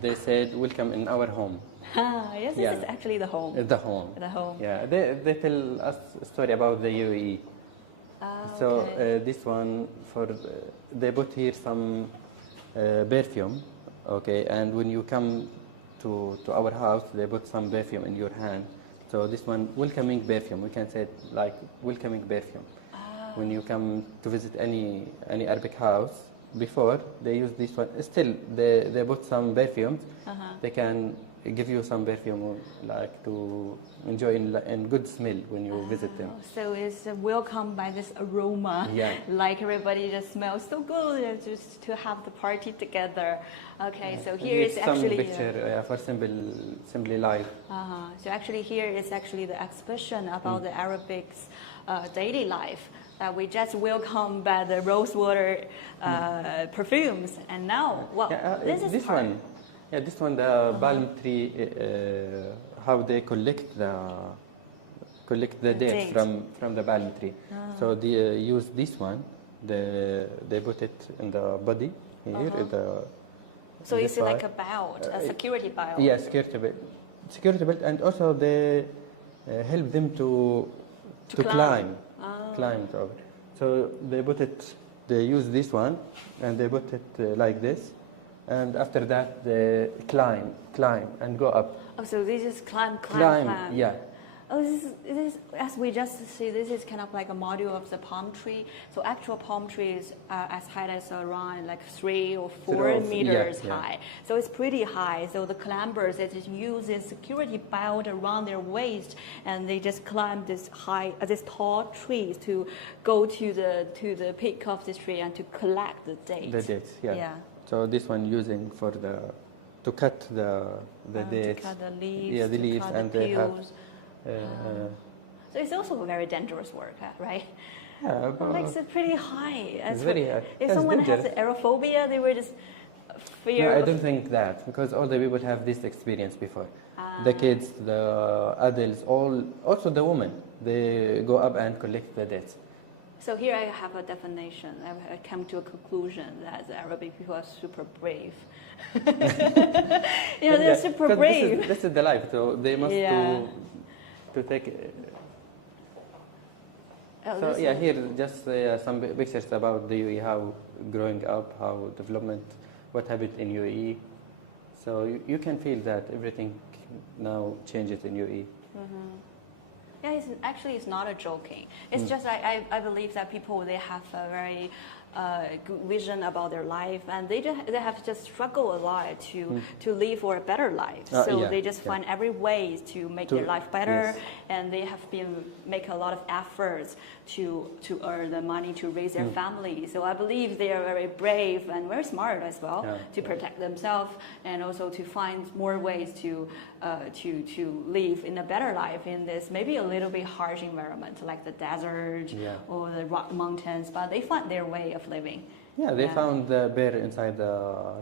they said, welcome in our home. Yes, this is actually the home. The home. The home. Yeah, they tell us a story about the UAE. So Okay. this one, they put here some perfume, okay, and when you come to our house, they put some perfume in your hand. So this one, welcoming perfume, we can say it like welcoming perfume. When you come to visit any Arabic house, before they use this one, still they put some perfumes. They can give you some perfume like to enjoy in good smell when you visit them. So it's welcomed by this aroma. Yeah. Like everybody just smells so good just to have the party together. Okay, so here is some actually picture for simply life. so actually here is actually the expression about the Arabic's daily life that we just welcome by the rosewater perfumes. And now, well, this is this part. one. Yeah, this one, the palm tree, how they collect the dates date. from the palm tree. So they use this one. They put it in the body here. So this it's like part. a belt, a security belt. Yeah, security belt, and also they help them to climb. climb over. So they use this one, and they put it like this. And after that, they climb, and go up. Oh, so this is climb. Yeah. Oh, this is, as we just see, this is kind of like a model of the palm tree. So actual palm trees are as high as around like 3 or 4 meters high. So it's pretty high. So the climbers, they just use this security belt around their waist, and they just climb this tall trees to go to the peak of this tree and to collect the dates. The dates, yeah. So this one using to cut the dates. To cut the leaves. Yeah, the to leaves, cut and the they have. peels. So it's also a very dangerous work, right? Yeah, It makes it pretty high. It's very high. If It's someone has dangerous. aerophobia, they were just fear. No, I of- don't think that, because all the people have this experience before. The kids, the adults, also the women, they go up and collect the dates. So here I have a definition. I come to a conclusion that the Arabic people are super brave. They're super 'Cause brave. This is the life, so they must to take. So yeah, here just some pictures about the UAE, how growing up, how development, what happened in UAE. So you can feel that everything now changes in UAE. Yeah, it's not a joking. It's just I believe that people, they have a very good vision about their life, and they have just struggled a lot to live for a better life. So they just find every way to make their life better, and they have been making a lot of efforts to earn the money to raise their family. So I believe they are very brave and very smart as well to protect themselves, and also to find more ways to live in a better life in this maybe a little bit harsh environment like the desert or the rock mountains, but they find their way of living. Yeah, they found the bear inside the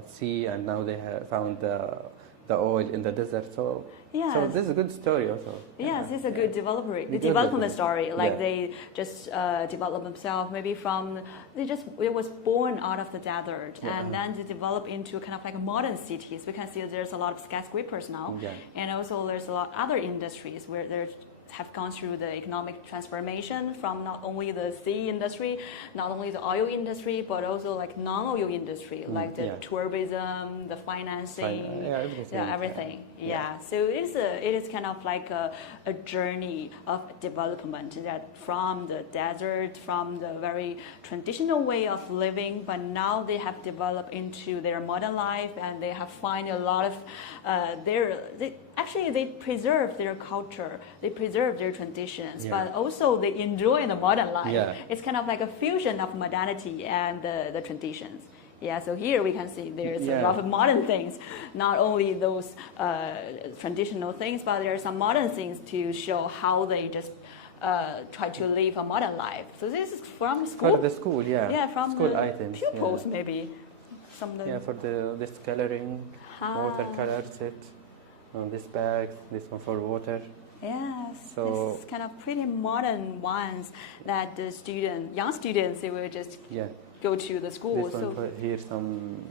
sea, and now they have found the oil in the desert. So this is a good story also. Yes, it's a good development story. Like they just develop themselves maybe they was born out of the desert, and then they develop into kind of like modern cities. We can see there's a lot of skyscrapers now, and also there's a lot of other industries where there's have gone through the economic transformation from not only the sea industry, not only the oil industry, but also like non-oil industry, like the tourism, the financing, everything. So it is kind of like a journey of development that from the desert, from the very traditional way of living, but now they have developed into their modern life, and they have find a lot of actually they preserve their culture, they preserve their traditions, Yeah. but also they enjoy the modern life. Yeah. It's kind of like a fusion of modernity and the traditions. Yeah, so here we can see there's a lot of modern things, not only those traditional things, but there are some modern things to show how they just try to live a modern life. So this is from school? For the school, yeah. Yeah, from school the items, pupils maybe. Yeah, for this coloring, watercolor set on this bag, this one for water. Yes, So this is kind of pretty modern ones that the young students, they will just go to the school. This one for here some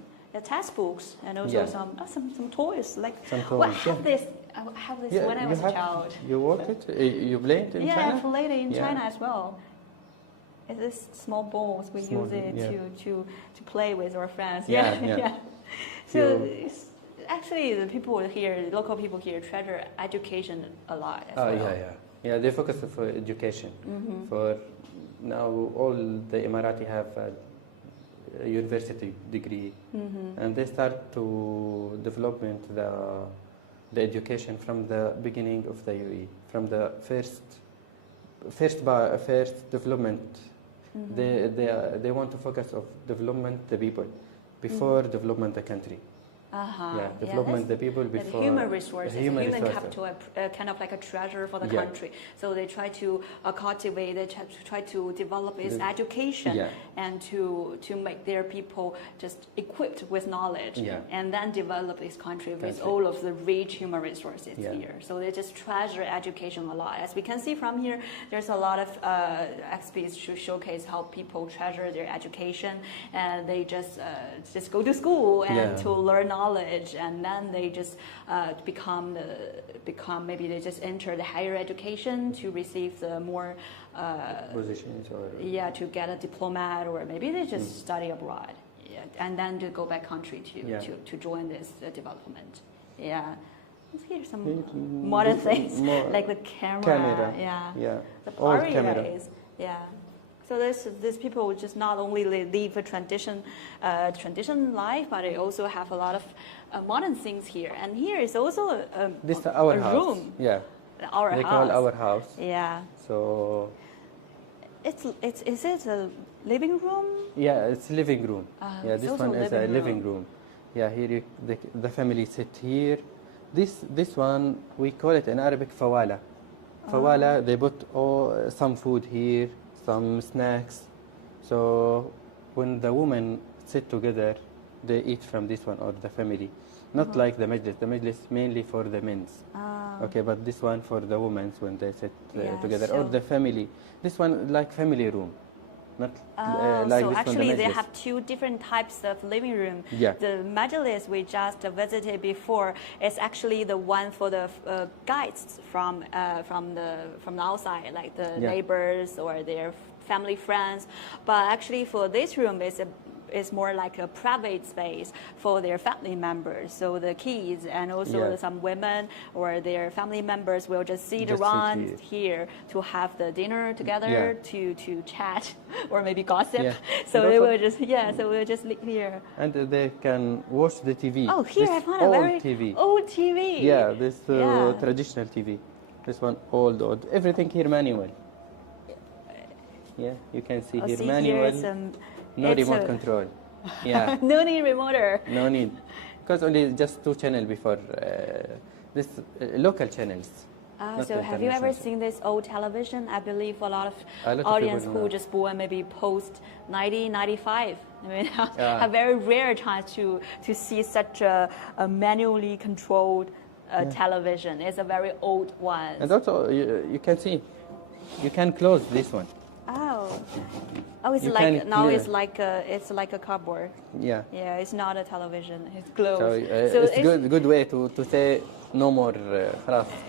textbooks and also some toys. Like some toys. Well, I have this when I was a child. You work it? You played in China? Yeah, I played it in China as well. It's this small balls we use it to play with our friends. Yeah. So actually, the people here, local people here, treasure education a lot as well. Yeah. They focus on education. For now, all the Emirati have a university degree, and they start to development the education from the beginning of the UAE, from the first development. They want to focus on development the people before development the country. Development the people before human resources, human capital, kind of like a treasure for the country. So they try to cultivate, they try to develop its education and to make their people just equipped with knowledge and then develop this country with all of the rich human resources here. So they just treasure education a lot. As we can see from here, there's a lot of exhibits to showcase how people treasure their education, and they just go to school and to learn knowledge, and then they just become maybe they just enter the higher education to receive the more positions or to get a diplomat, or maybe they just study abroad and then to go back country to join this development. Here's some modern things like the camera. The areas. So these people just not only live a tradition life, but they also have a lot of modern things here. And here is also our house. Room. Yeah. Our house. They call our house. Yeah. So. Is it a living room? Yeah, it's living room. This one is a living room. Yeah, here the family sit here. This one we call it in Arabic fawala. Fawala. They put some food here, some snacks. So when the women sit together, they eat from this one, or the family. Not like the majlis. The majlis mainly for the men's. Okay, but this one for the women when they sit together, or the family. This one like family room. Not like so this actually one, they have two different types of living room. Yeah. The majlis we just visited before is actually the one for the guides from the outside, like the neighbors or their family friends. But actually for this room is more like a private space for their family members. So the kids and also some women or their family members will just sit around here to have the dinner together, to chat or maybe gossip. So they will just we'll just live here. And they can watch the TV. Oh, here I found a very old TV. Yeah, this traditional TV. This one old. Everything here manual. Yeah, you can see here manual. No remote control. Yeah. No need remoter. No need. Because only just 2 channels before this local channels. So have you ever seen this old television? I believe a lot of audience who just born maybe post 1995. I mean, have very rare chance to see such a manually controlled television. It's a very old one. And also you can see, you can close this one. It's it's like a cardboard. Yeah. Yeah, it's not a television. It's closed. So it's good way to say no more.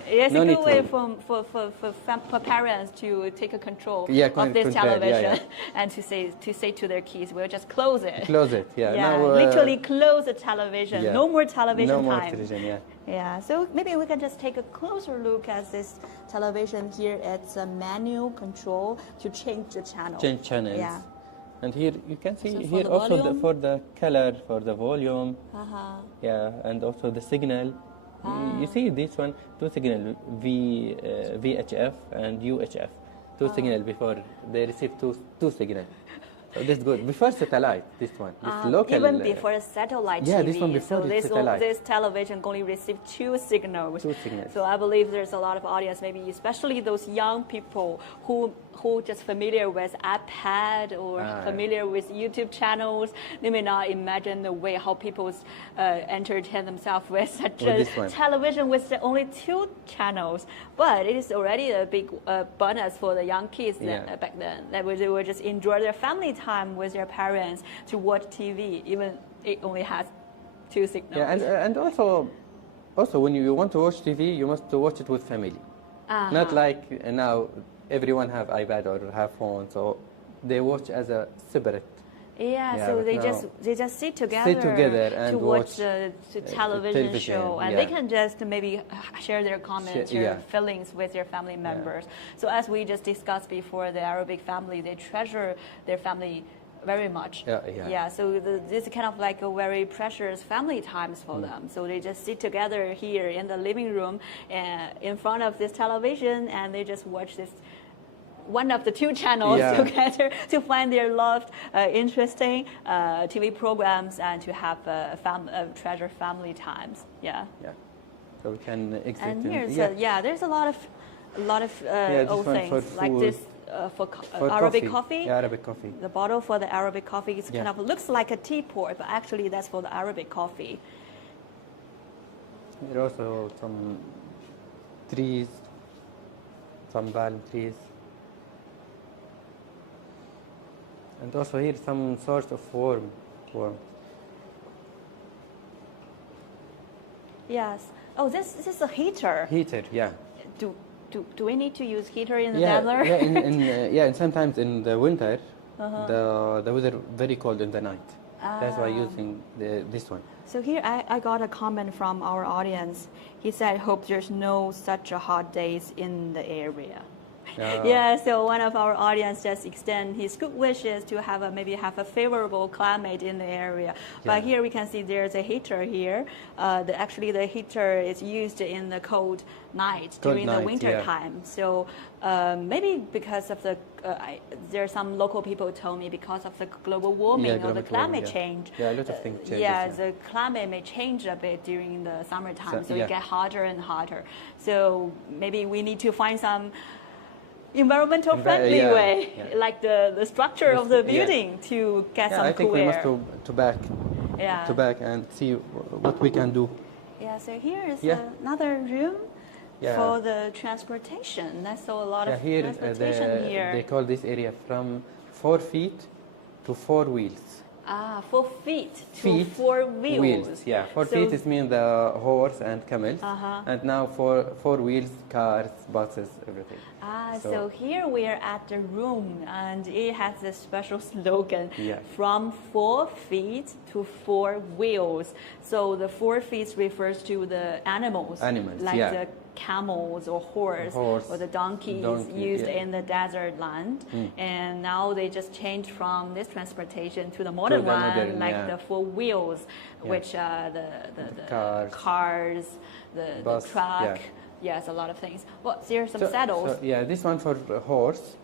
It's a good way for parents to take a control of this television and to say to their kids, we'll just close it. Close it. Yeah. Now, literally close the television. Yeah. No more television time. No more television. Yeah. Yeah, so maybe we can just take a closer look at this television here. It's a manual control to change the channel. Change channels. Yeah. And here you can see here also for the color, for the volume. Yeah, and also the signal. You see this one, two signal VHF and UHF, two signal before they receive two signal. So this is good. Before satellite, this one, this local. Even before satellite TV. Yeah, this one before so satellite. This television only receive two signals. Two signals. So I believe there's a lot of audience, maybe especially those young people who just familiar with iPad or familiar with YouTube channels. They may not imagine the way how people entertain themselves with such a television with only two channels. But it is already a big bonus for the young kids back then. That they would just enjoy their family time with their parents to watch TV, even it only has two signals. Yeah, and also when you want to watch TV, you must watch it with family. Not like now everyone have iPad or have phone, so they watch as a separate. Yeah, so they just sit together and to watch the television show, and they can just maybe share their comments, share feelings with their family members. So as we just discussed before, the Arabic family, they treasure their family very much. So this is kind of like a very precious family times for them. So they just sit together here in the living room in front of this television, and they just watch this one of the two channels together to find their loved, interesting TV programs and to have treasure family times. Yeah. So we can exit. And here's there's a lot of old things like this for Arabic coffee. Yeah, Arabic coffee. The bottle for the Arabic coffee is kind of looks like a teapot, but actually that's for the Arabic coffee. There are also some trees, some palm trees. And also here some sort of worm. Yes. Oh, this is a heater. Heater, yeah. Do we need to use heater in the desert? And sometimes in the winter, the weather very cold in the night. That's why using this one. So here I got a comment from our audience. He said, "Hope there's no such a hot days in the area." So one of our audience just extend his good wishes to maybe have a favorable climate in the area. But here we can see there's a heater here. Actually, the heater is used in the cold night during the winter time. So maybe because of there are some local people told me because of the global warming or the climate change. Yeah, a lot of things change. The climate may change a bit during the summertime, so it get hotter and hotter. So maybe we need to find some environmental friendly way, like the structure of the building to get some cool air. I think we must to back and see what we can do. Yeah, so here is another room for the transportation. I saw a lot of transportation here. They call this area from 4 feet to 4 wheels. 4 feet to 4 wheels. 4 feet is mean the horse and camels, and now 4 wheels, cars, buses, everything. So here we are at the room, and it has a special slogan: from 4 feet to 4 wheels. So the 4 feet refers to the animals like the camels or horse or the donkeys used in the desert land. And now they just changed from this transportation to the modern one, like the 4 wheels, which the cars, the truck. Yes, a lot of things. Well, there are some saddles. This one for horse.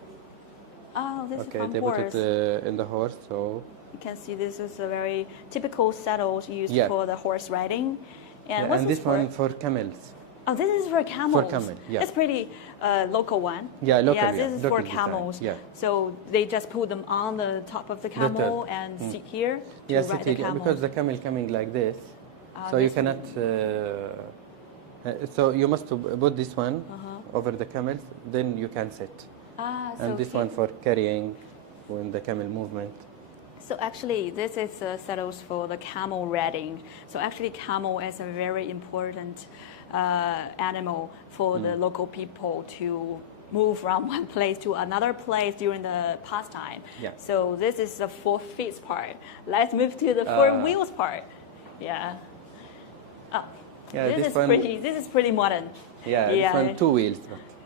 Oh, this is from they horse. put it in the horse, so you can see this is a very typical saddles used for the horse riding. And this one for camels. Oh, this is for camels. For camel, It's pretty local one. This is for camels. So they just put them on the top of the camel and sit here to ride the camel. Because the camel coming like this, so you cannot. So you must put this one over the camels, then you can sit. And this one for carrying when the camel movement. So actually, this is saddles for the camel riding. So actually, camel is a very important animal for the local people to move from one place to another place during the pastime. So this is the 4 feet part. Let's move to the 4 wheels part. This is pretty modern. This one 2 wheels.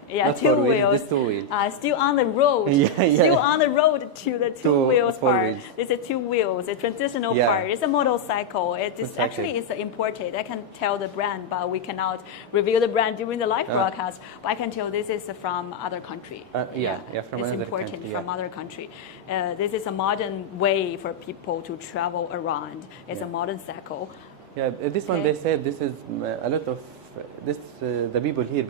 Yeah, Not two four wheels, wheels. this two wheels. Still on the road. Still on the road to the two wheels four part. wheels. This is two wheels, a traditional part. It's a motorcycle. It is actually it's imported. I can tell the brand, but we cannot reveal the brand during the live broadcast. But I can tell this is from other country. From it's another imported country, from other country. This is a modern way for people to travel around. It's a modern cycle. Yeah, this one they said this is a lot of this. The people here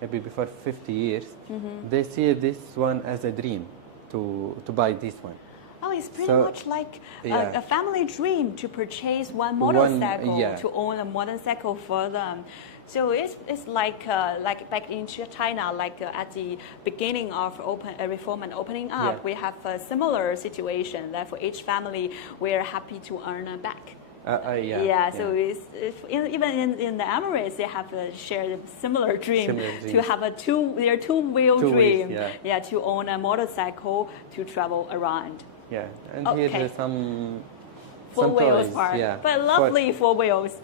maybe before 50 years, they see this one as a dream to buy this one. Oh, it's pretty much like a family dream to purchase one motorcycle, to own a motorcycle for them. So it's like back in China, like at the beginning of reform and opening up, we have a similar situation that for each family, we're happy to earn back. So even in the Emirates, they have shared a similar dream to have a two-wheel dream. To own a motorcycle to travel around. Yeah, and here there's some four wheels toys, part, but lovely four wheels.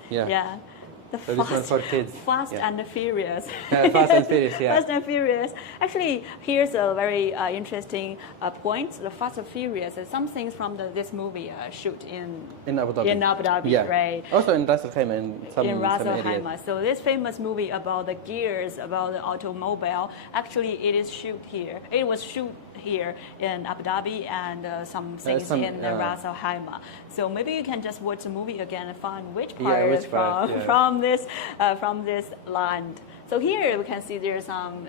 So this one for kids. Fast and Furious. Fast and Furious, Fast and Furious. Actually, here's a very interesting point. The Fast and Furious, some things from this movie shoot in Abu Dhabi, right? Also in Ras Al Khaimah, in Ras Al Khaimah. So this famous movie about the gears, about the automobile, actually it is shoot here. It was shoot here in Abu Dhabi and some things in Ras Al Khaimah. So maybe you can just watch the movie again and find which part from this land. So here we can see there's some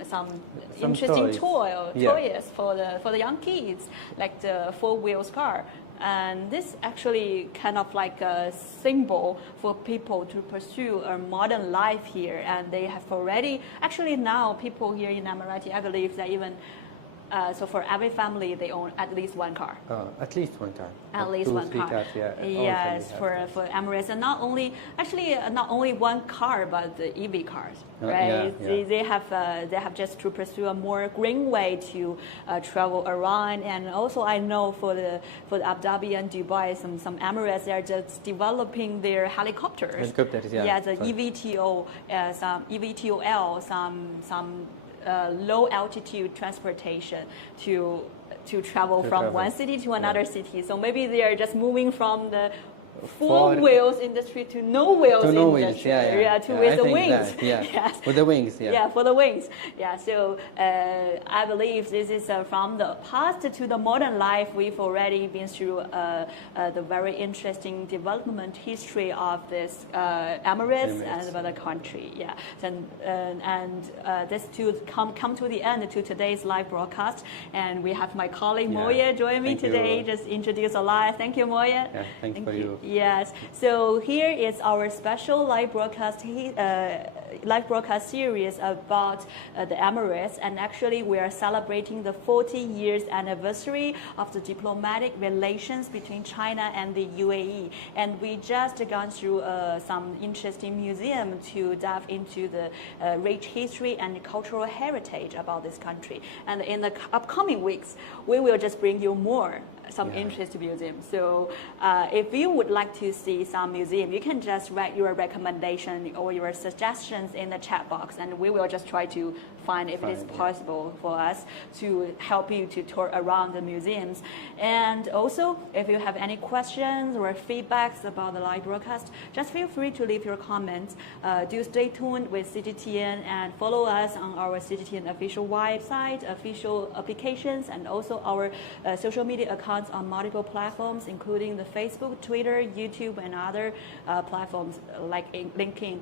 interesting toys for the young kids, like the four-wheels car. And this actually kind of like a symbol for people to pursue a modern life here. And they have already, actually now people here in Emirate, I believe that even so for every family, they own at least one car. At least one car. At least one car. Cars, yes, for Emirates, and not only one car, but the EV cars, right? They have just to pursue a more green way to travel around, and also I know for the Abu Dhabi and Dubai, some Emirates, they are just developing their helicopters. The EVTOL, some EVTOL, some low altitude transportation to travel from one city to another city. So maybe they are just moving from the four wheels industry to no wheels industry. With the wings. With the wings. For the wings. So I believe this is from the past to the modern life. We've already been through the very interesting development history of this Emirates and the country. And this to come to the end to today's live broadcast. And we have my colleague Moya join me today. Just introduce a live. Thank you, Moya. Thanks for you. Yes. So here is our special live broadcast series about the Emirates, and actually we are celebrating the 40 years anniversary of the diplomatic relations between China and the UAE. And we just gone through some interesting museum to dive into the rich history and cultural heritage about this country. And in the upcoming weeks, we will just bring you some interesting museums. So if you would like to see some museum, you can just write your recommendation or your suggestions in the chat box, and we will just try to find if it is possible for us to help you to tour around the museums. And also, if you have any questions or feedbacks about the live broadcast, just feel free to leave your comments. Do stay tuned with CGTN and follow us on our CGTN official website, official applications, and also our social media accounts on multiple platforms, including the Facebook, Twitter, YouTube, and other platforms like LinkedIn.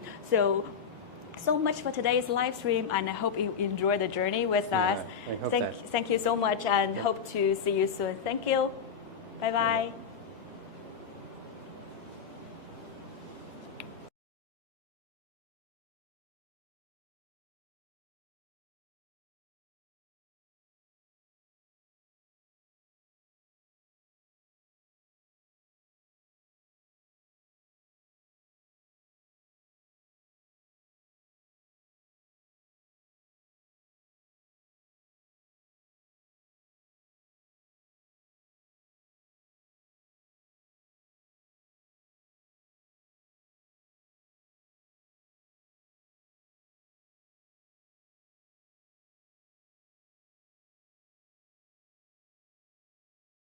So much for today's live stream, and I hope you enjoy the journey with us. Thank you so much, and hope to see you soon. Thank you. Bye-bye.